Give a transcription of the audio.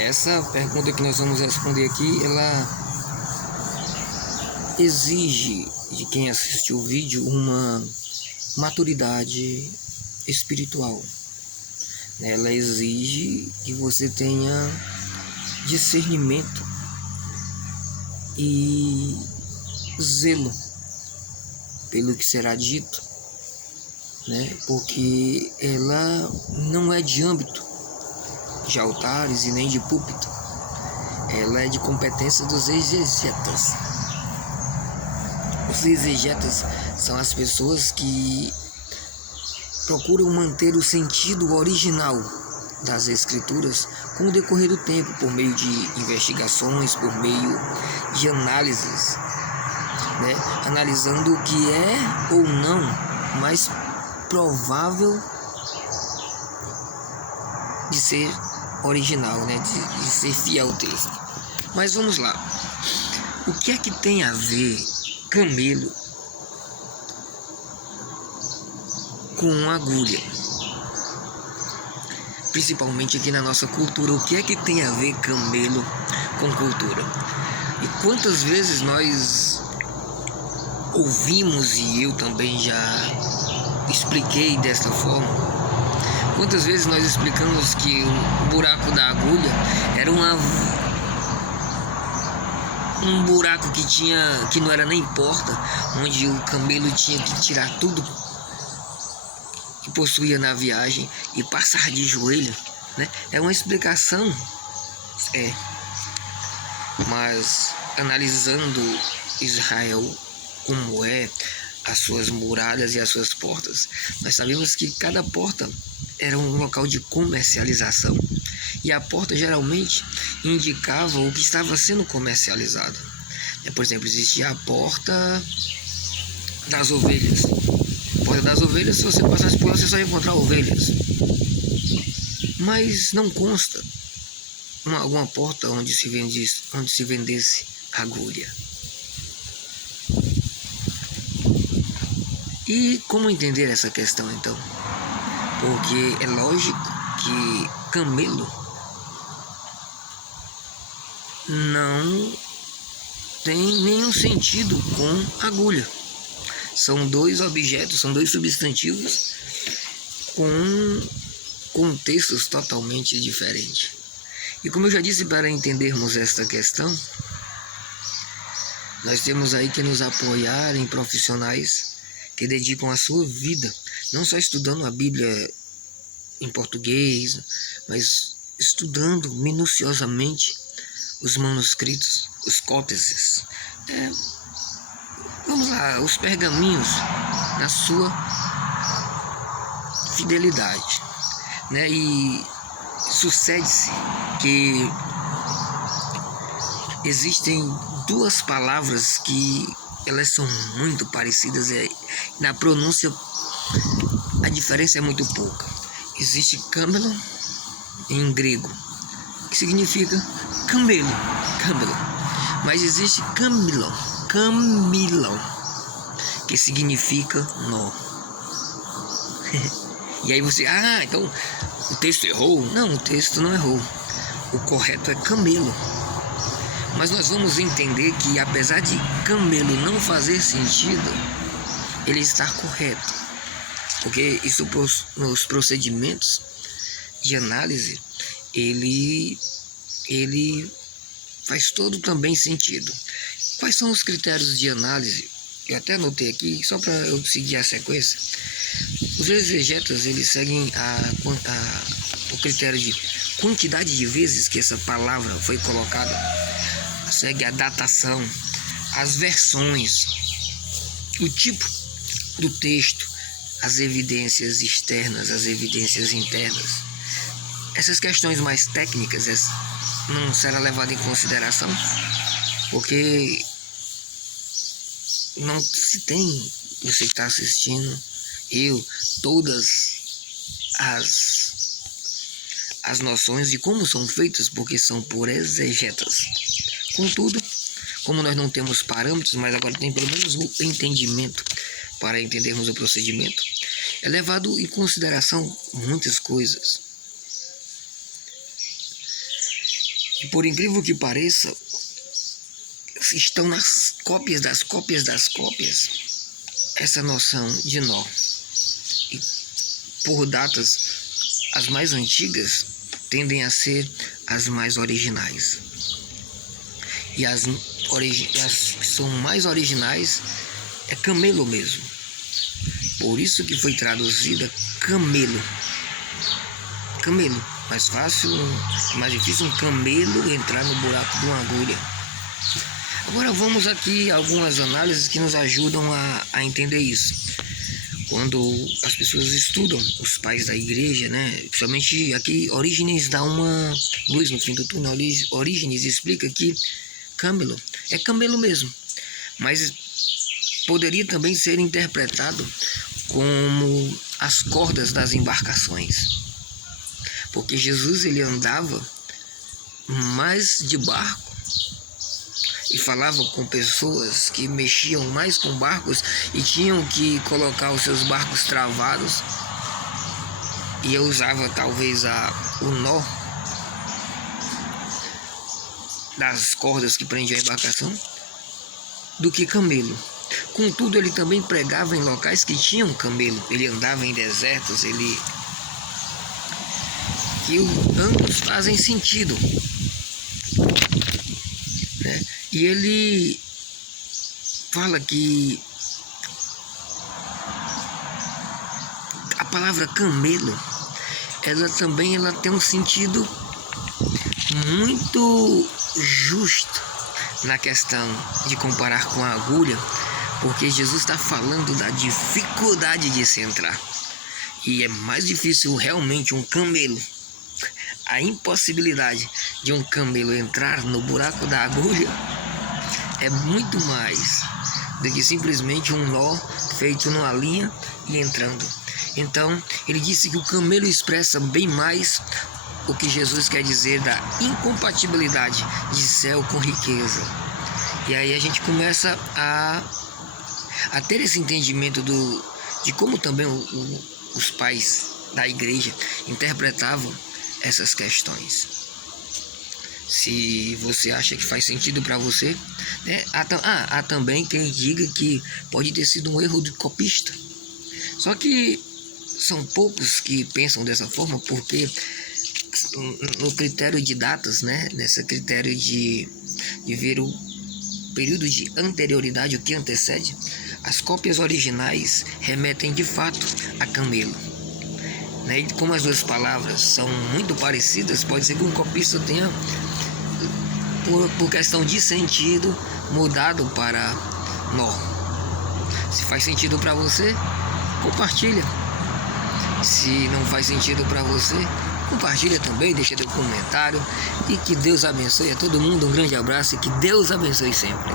Essa pergunta que nós vamos responder aqui, ela exige de quem assistiu o vídeo uma maturidade espiritual. Ela exige que você tenha discernimento e zelo pelo que será dito, né? Porque ela não é de âmbito de altares e nem de púlpito. Ela é de competência dos exegetas. Os exegetas são as pessoas que procuram manter o sentido original das escrituras com o decorrer do tempo, por meio de investigações, por meio de análises, né? Analisando o que é ou não mais provável de ser original, né? De ser fiel ao texto. Mas vamos lá. O que é que tem a ver camelo com agulha? Principalmente aqui na nossa cultura, o que é que tem a ver camelo com cultura? E quantas vezes nós ouvimos, e eu também já expliquei desta forma, quantas vezes nós explicamos que o buraco da agulha era um buraco que não era nem porta, onde o camelo tinha que tirar tudo que possuía na viagem e passar de joelho, né? É uma explicação, mas analisando Israel como é, as suas muralhas e as suas portas, nós sabemos que cada porta era um local de comercialização, e a porta geralmente indicava o que estava sendo comercializado. Por exemplo, existia a porta das ovelhas. A porta das ovelhas, se você passasse por lá, você só ia encontrar ovelhas. Mas não consta alguma porta onde se vendesse agulha. E como entender essa questão então? Porque é lógico que camelo não tem nenhum sentido com agulha. São dois objetos, são dois substantivos com contextos totalmente diferentes. E como eu já disse, para entendermos esta questão, nós temos aí que nos apoiar em profissionais que dedicam a sua vida, não só estudando a Bíblia em português, mas estudando minuciosamente os manuscritos, os códices, vamos lá, os pergaminhos na sua fidelidade, né? E sucede-se que existem duas palavras que elas são muito parecidas, na pronúncia a diferença é muito pouca. Existe camelo em grego, que significa camelo, mas existe camilon, que significa nó. E aí você, então o texto errou? Não, o texto não errou. O correto é camelo. Mas nós vamos entender que, apesar de camelo não fazer sentido, ele está correto. Porque isso, nos procedimentos de análise, ele faz todo também sentido. Quais são os critérios de análise? Eu até anotei aqui, só para eu seguir a sequência. Os exegetas, eles seguem o critério de quantidade de vezes que essa palavra foi colocada, segue a datação, as versões, o tipo do texto, as evidências externas, as evidências internas. Essas questões mais técnicas não serão levadas em consideração, porque não se tem, você que está assistindo, todas as noções de como são feitas, porque são por exegetas. Contudo, como nós não temos parâmetros, mas agora tem pelo menos o entendimento para entendermos o procedimento, é levado em consideração muitas coisas. E por incrível que pareça, estão nas cópias das cópias das cópias essa noção de nó. E por datas, as mais antigas tendem a ser as mais originais. E as que são mais originais é camelo mesmo. Por isso que foi traduzida camelo. Camelo. Mais fácil, mais difícil um camelo entrar no buraco de uma agulha. Agora vamos aqui a algumas análises que nos ajudam a entender isso. Quando as pessoas estudam, os pais da igreja, né? Principalmente aqui, Orígenes dá uma luz no fim do túnel. Orígenes explica que camelo é camelo mesmo, mas poderia também ser interpretado como as cordas das embarcações, porque Jesus ele andava mais de barco e falava com pessoas que mexiam mais com barcos e tinham que colocar os seus barcos travados, e eu usava talvez o nó das cordas que prendiam a embarcação do que camelo. Contudo, ele também pregava em locais que tinham camelo. Ele andava em desertos, que ambos fazem sentido, né? E ele fala que a palavra camelo, ela tem um sentido muito justo na questão de comparar com a agulha, porque Jesus está falando da dificuldade de se entrar. E é mais difícil realmente um camelo, a impossibilidade de um camelo entrar no buraco da agulha é muito mais do que simplesmente um nó feito numa linha e entrando. Então, ele disse que o camelo expressa bem mais o que Jesus quer dizer da incompatibilidade de céu com riqueza. E aí a gente começa a ter esse entendimento de como também os pais da igreja interpretavam essas questões. Se você acha que faz sentido para você, né? Há também quem diga que pode ter sido um erro de copista. Só que são poucos que pensam dessa forma, porque no critério de datas, né? Nesse critério de ver o período de anterioridade, o que antecede, as cópias originais remetem de fato a camelo, né? E como as duas palavras são muito parecidas, pode ser que um copista tenha, por questão de sentido, mudado para nó. Se faz sentido para você, compartilha. Se não faz sentido para você, compartilha também, deixa teu comentário. E que Deus abençoe a todo mundo. Um grande abraço e que Deus abençoe sempre.